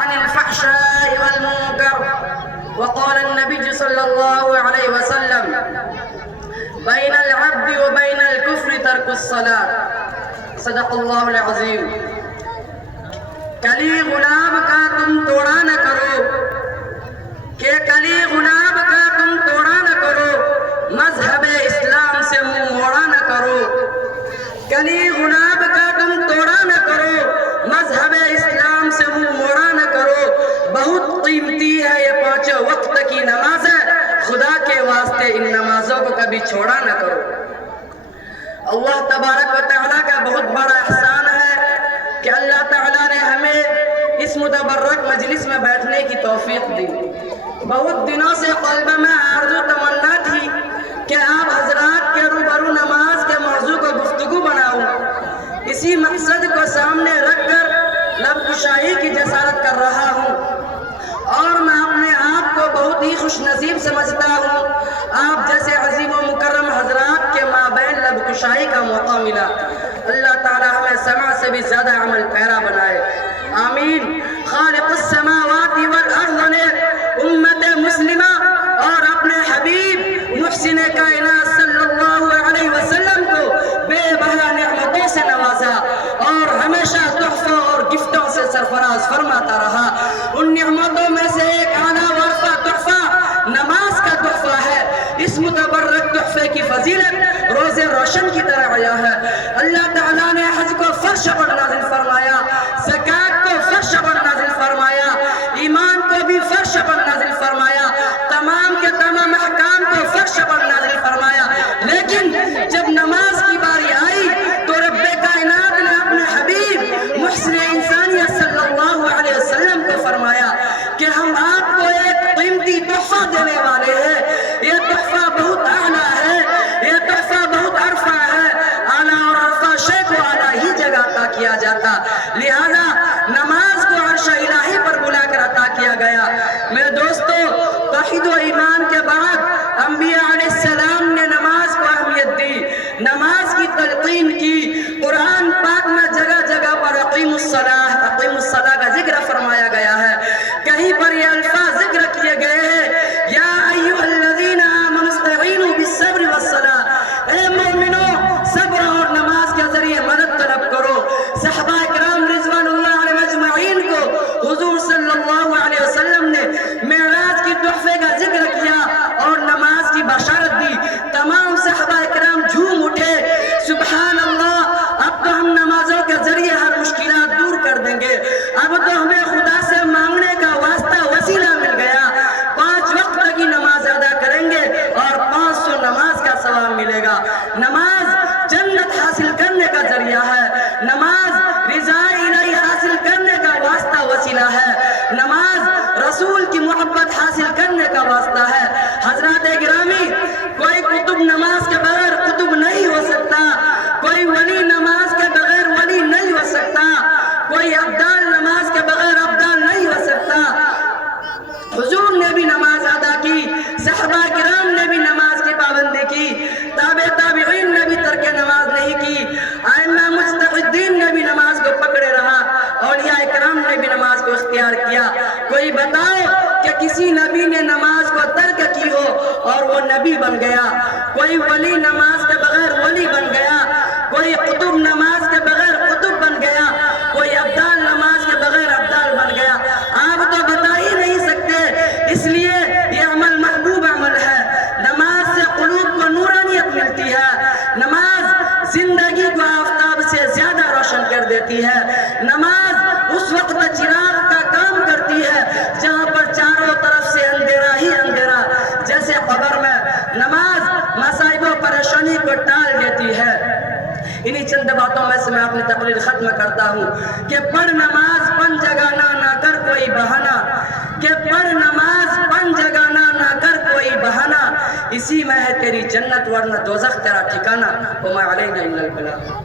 عن الفحشاء والمنكر. وقال النبي صلى الله عليه وسلم بين العبد وبين الكفر ترك الصلاة. صدق اللہ العظیم. کلی غلام کا تم توڑا نہ کرو کہ کلی غلام کا تم توڑا نہ کرو، مذہب اسلام سے منہ موڑا نہ کرو. کلی غلام کا تم توڑا نہ کرو، مذہب اسلام سے منہ موڑا نہ کرو. بہت قیمتی ہے یہ 5 وقت کی نماز ہے، خدا کے واسطے ان نمازوں کو کبھی چھوڑا نہ کرو. اللہ تبارک و تعالیٰ کا بہت بڑا احسان ہے کہ اللہ تعالیٰ نے ہمیں اس متبرک مجلس میں بیٹھنے کی توفیق دی. بہت دنوں سے قلب میں آرزو تمنا تھی کہ آپ حضرات کے روبرو نماز کے موضوع کو گفتگو بناؤں. اسی مقصد کو سامنے رکھ کر لب کشائی کی جسارت کر رہا ہوں، اور میں اپنے آپ کو بہت ہی خوش نصیب سمجھتا ہوں. آپ جیسے عظیم و مکرم حضرات کے مابین لب کشائی کا موقع ملا. اللہ تعالی ہمیں سمع سے بھی زیادہ عمل پیرا بنائے، آمین. خالق السماوات والارض نے امت مسلمہ اور اپنے حبیب محسن کائنات صلی اللہ علیہ وسلم کو بے بہا نعمتوں سے نوازا اور ہمیشہ تحفوں اور گفتوں سے سرفراز فرماتا رہا. ان نعمتوں میں سے ایک اعلیٰ ورفع تحفہ نماز کا تحفہ ہے. اس متبرک تحفے کی فضیلت روز روشن کی طرح آیا ہے. اللہ تعالیٰ نے حج کو فرش پر نازل فرمایا، زکوٰۃ کو فرش پر نازل فرمایا، ایمان کو بھی فرش پر نازل فرمایا، تمام کے تمام احکام کو فرش پر نازل فرمایا. لیکن جب نماز کی باری آئی تو رب کائنات نے اپنے حبیب محسن انسانیت صلی اللہ علیہ وسلم کو فرمایا کہ ہم آپ کو ایک قیمتی تحفہ دینے والے ہیں. یہ تحفہ بہت اعلیٰ ہے، یہ تحفہ بہت عرفہ ہے. اعلیٰ اور عرفہ شے کو اعلیٰ ہی جگہ عطا کیا جاتا، لہذا نماز کو عرش الہی پر بلا کر عطا کیا گیا. میرے دوستو، توحید و ایمان کے بعد انبیاء علیہ السلام نے نماز کو اہمیت دی، نماز کی تلقین کی. قرآن پاک میں جگہ جگہ پر اقیم الصلاۃ کا ذکر فرمایا گیا ہے. کہیں پر یہ الفاظ ذکر کیے گئے ہیں، یا ایھا الذین آمنوا استعینوا بالصبر والصلاۃ. اے مومنو، صبر اور نماز کے ذریعے مدد طلب کرو. صحابہ کرام رضوان اللہ علیہم اجمعین کو حضور صلی اللہ علیہ وسلم نے معراج کی تحفے کا ذکر کیا اور نماز کی بشارت دی. تمام صحابہ کرام جھوم اٹھے، سبحان اللہ، اب تو ہم نمازوں کے ذریعے ہر مشکلات دور کر دیں گے. اب تو ہمیں خدا سے مانگنے کا واسطہ وسیلہ مل گیا. 5 وقت کی نماز ادا کریں گے اور 500 نماز کا ثواب ملے گا. نماز جنت حاصل کرنے کا ذریعہ ہے، نماز رضا الہی حاصل کرنے کا واسطہ وسیلہ ہے، نماز رسول کی محبت حاصل کرنے کا واسطہ ہے. حضرات گرامی، کوئی قطب نماز کے بغیر قطب نہیں ہو سکتا، کوئی ولی نماز کے بغیر ولی نہیں ہو سکتا، کوئی ابدال نماز کے بغیر ابدال نہیں ہو سکتا. حضور نے بھی نماز ادا کی، صحابہ کرام نے بھی نماز کی پابندی کی، تابعین نے بھی ترک نماز نہیں کی، ائمہ مجتہدین نے بھی نماز کو پکڑے رہا، اولیاء کرام نے بھی نماز کو اختیار کیا. کوئی بتاؤ کہ کسی نبی نے نماز کو ترک کی ہو اور وہ نبی بن گیا؟ کوئی ولی نماز کے بغیر ولی بن گیا، کوئی قطب نماز کے بغیر قطب بن گیا، کوئی ابدال نماز کے بغیر ابدال بن گیا؟ آپ تو بتا ہی نہیں سکتے. اس لیے یہ عمل محبوب عمل ہے. نماز سے قلوب کو نورانیت ملتی ہے، نماز زندگی کو آفتاب سے زیادہ روشن کر دیتی ہے. نماز اس وقت چراغ کا کام کرتی ہے جہاں پر چاروں طرف سے اندھیرا ہی اندھیرا، جیسے قبر میں. نماز مصائب و پریشانی کو ٹال دیتی ہے. انہی چند باتوں میں سے میں اپنی تقریر ختم کرتا ہوں کہ پڑھ نماز پن جگانا نہ کر کوئی بہانہ، کہ پڑھ نماز پن جگانا نہ کر کوئی بہانہ، اسی میں ہے تیری جنت ورنہ دوزخ تیرا ٹھکانہ. وما علینا الا البلاغ.